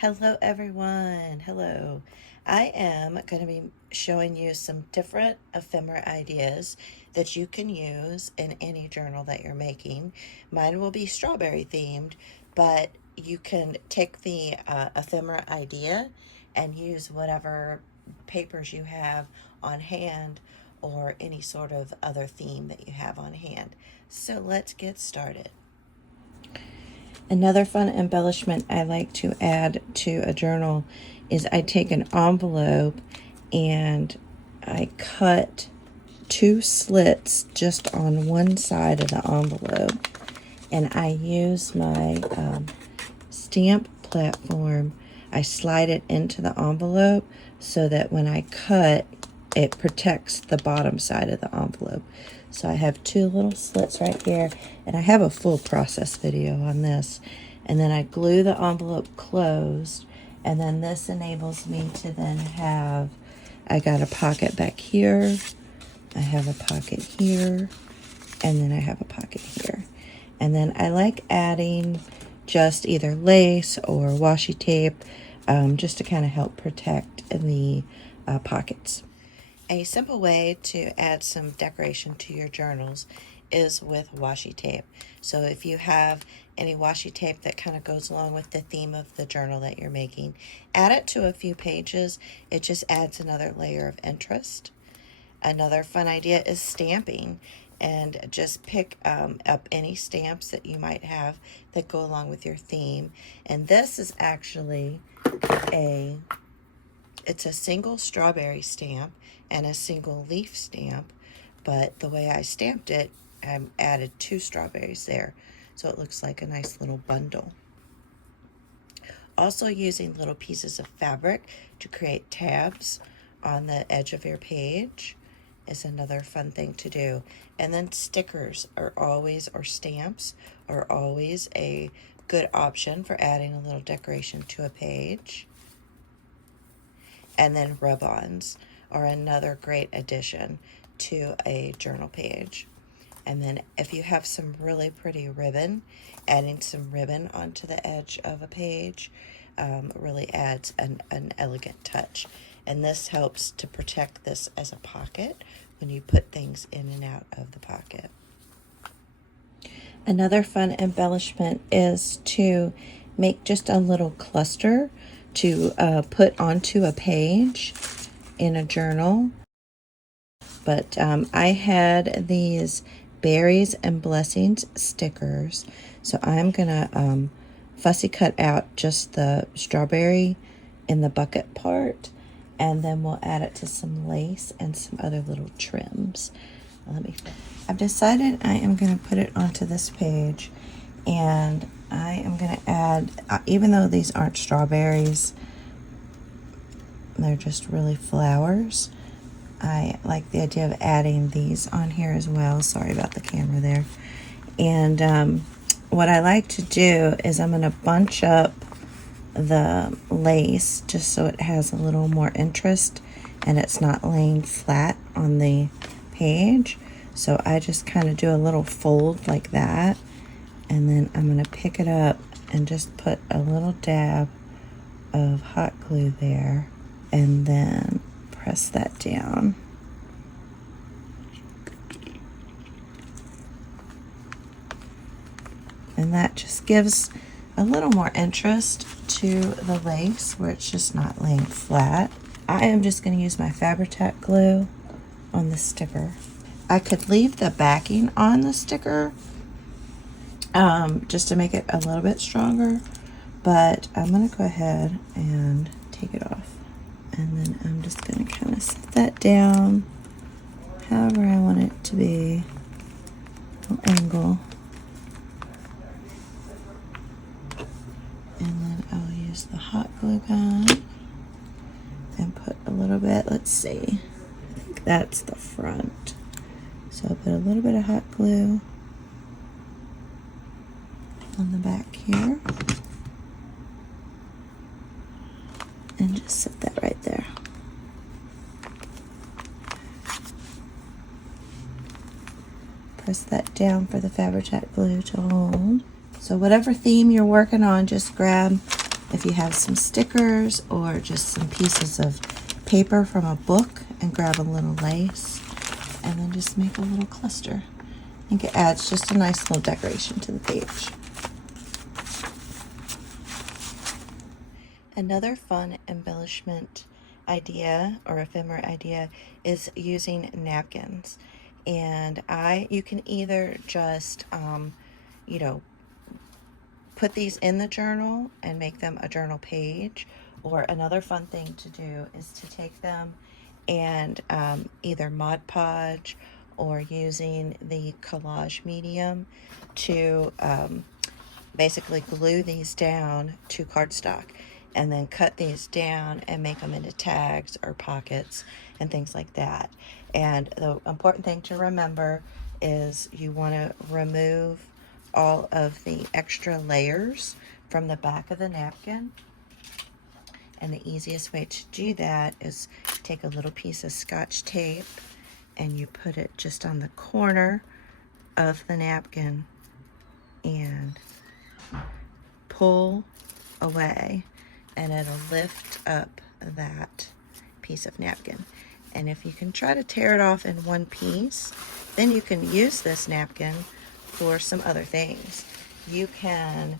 Hello everyone, hello. I am going to be showing you some different ephemera ideas that you can use in any journal that you're making. Mine will be strawberry themed, but you can take the ephemera idea and use whatever papers you have on hand or any sort of other theme that you have on hand. So let's get started. Another fun embellishment I like to add to a journal is I take an envelope and I cut two slits just on one side of the envelope, and I use my stamp platform. I slide it into the envelope so that when I cut, it protects the bottom side of the envelope. So I have two little slits right here, and I have a full process video on this. And then I glue the envelope closed, and then this enables me to then have, I got a pocket back here, I have a pocket here, and then I have a pocket here. And then I like adding just either lace or washi tape just to kind of help protect the pockets. A simple way to add some decoration to your journals is with washi tape. So if you have any washi tape that kind of goes along with the theme of the journal that you're making, add it to a few pages. It just adds another layer of interest. Another fun idea is stamping, and just pick up any stamps that you might have that go along with your theme. And this is actually it's a single strawberry stamp and a single leaf stamp, but the way I stamped it, I added two strawberries there, so it looks like a nice little bundle. Also, using little pieces of fabric to create tabs on the edge of your page is another fun thing to do. And then stickers are always, or stamps are always a good option for adding a little decoration to a page. And then rub-ons are another great addition to a journal page. And then if you have some really pretty ribbon, adding some ribbon onto the edge of a page really adds an elegant touch. And this helps to protect this as a pocket when you put things in and out of the pocket. Another fun embellishment is to make just a little cluster to put onto a page in a journal. But I had these berries and blessings stickers, so I'm gonna fussy cut out just the strawberry in the bucket part, and then we'll add it to some lace and some other little trims. I've decided I am gonna put it onto this page, and I am going to add, even though these aren't strawberries, they're just really flowers, I like the idea of adding these on here as well. Sorry about the camera there. And what I like to do is I'm going to bunch up the lace just so it has a little more interest and it's not laying flat on the page. So I just kind of do a little fold like that. And then I'm going to pick it up and just put a little dab of hot glue there, and then press that down. And that just gives a little more interest to the lace where it's just not laying flat. I am just going to use my Fabri-Tac glue on the sticker. I could leave the backing on the sticker just to make it a little bit stronger, but I'm going to go ahead and take it off. And then I'm just going to kind of set that down however I want it to be, angle. And then I'll use the hot glue gun and put a little bit, let's see, I think that's the front. So I'll put a little bit of hot glue on the back here and just set that right there. Press that down for the Fabri-Tac glue to hold. So whatever theme you're working on, just grab if you have some stickers or just some pieces of paper from a book, and grab a little lace and then just make a little cluster. I think it adds just a nice little decoration to the page. Another fun embellishment idea or ephemera idea is using napkins. And you can either just, you know, put these in the journal and make them a journal page, or another fun thing to do is to take them and either Mod Podge or using the collage medium to basically glue these down to cardstock, and then cut these down and make them into tags or pockets and things like that. And the important thing to remember is you want to remove all of the extra layers from the back of the napkin. And the easiest way to do that is take a little piece of Scotch tape and you put it just on the corner of the napkin and pull away, and it'll lift up that piece of napkin. And if you can try to tear it off in one piece, then you can use this napkin for some other things. You can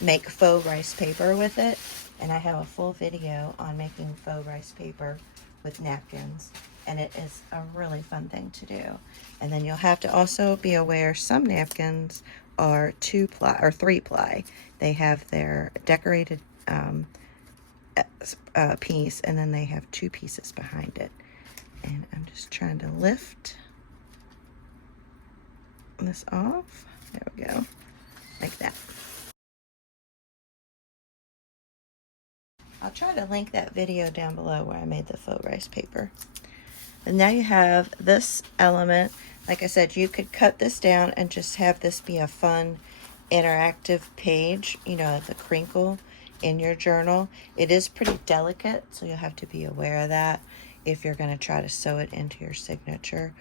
make faux rice paper with it, and I have a full video on making faux rice paper with napkins, and it is a really fun thing to do. And then you'll have to also be aware some napkins are 2-ply or 3-ply. They have their decorated piece, and then they have 2 pieces behind it. And I'm just trying to lift this off. There we go, like that. I'll try to link that video down below where I made the faux rice paper. And now you have this element. Like I said, you could cut this down and just have this be a fun interactive page, you know, the crinkle in your journal. It is pretty delicate, so you'll have to be aware of that if you're going to try to sew it into your signature.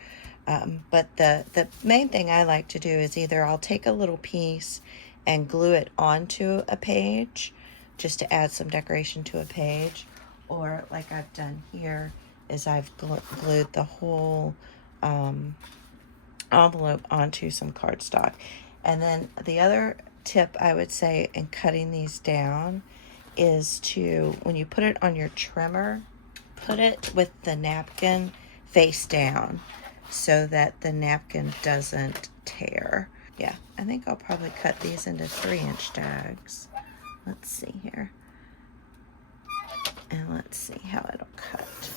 But the main thing I like to do is either I'll take a little piece and glue it onto a page just to add some decoration to a page, or like I've done here is I've glued the whole envelope onto some cardstock. And then the other tip I would say in cutting these down is to, when you put it on your trimmer, put it with the napkin face down so that the napkin doesn't tear. Yeah, I think I'll probably cut these into 3-inch tags. Let's see here. And let's see how it'll cut.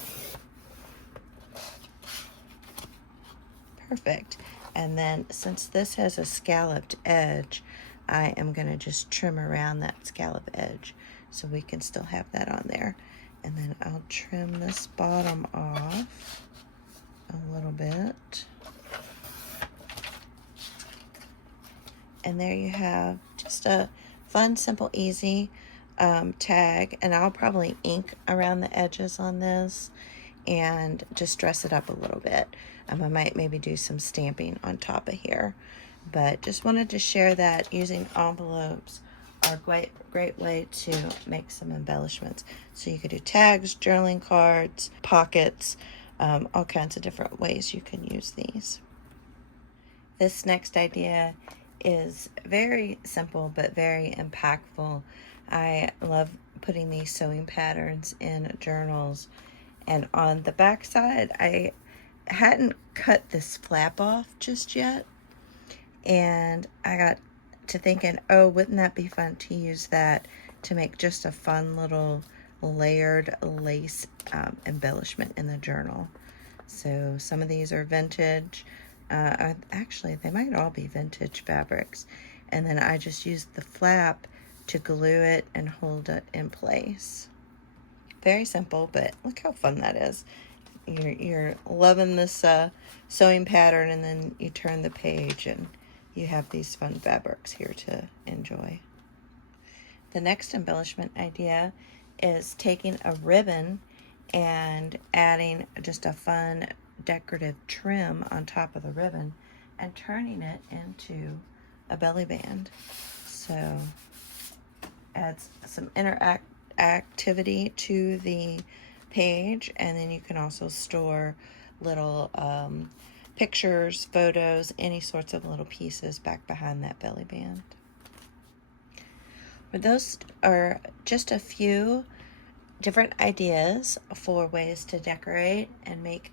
Perfect. And then since this has a scalloped edge, I am going to just trim around that scallop edge so we can still have that on there. And then I'll trim this bottom off a little bit. And there you have just a fun, simple, easy tag. And I'll probably ink around the edges on this and just dress it up a little bit. I might maybe do some stamping on top of here. But just wanted to share that using envelopes are a great way to make some embellishments. So you could do tags, journaling cards, pockets, all kinds of different ways you can use these. This next idea is very simple but very impactful. I love putting these sewing patterns in journals. And on the back side, I hadn't cut this flap off just yet. And I got to thinking, oh, wouldn't that be fun to use that to make just a fun little layered lace embellishment in the journal. So some of these are vintage. Actually, they might all be vintage fabrics. And then I just used the flap to glue it and hold it in place. Very simple, but look how fun that is. You're loving this sewing pattern, and then you turn the page and you have these fun fabrics here to enjoy. The next embellishment idea is taking a ribbon and adding just a fun decorative trim on top of the ribbon and turning it into a belly band. So adds some interactivity to the page, and then you can also store little pictures, photos, any sorts of little pieces back behind that belly band. But those are just a few different ideas for ways to decorate and make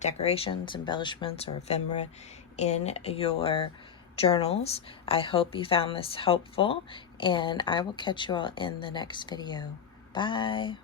decorations, embellishments, or ephemera in your journals. I hope you found this helpful, and I will catch you all in the next video. Bye.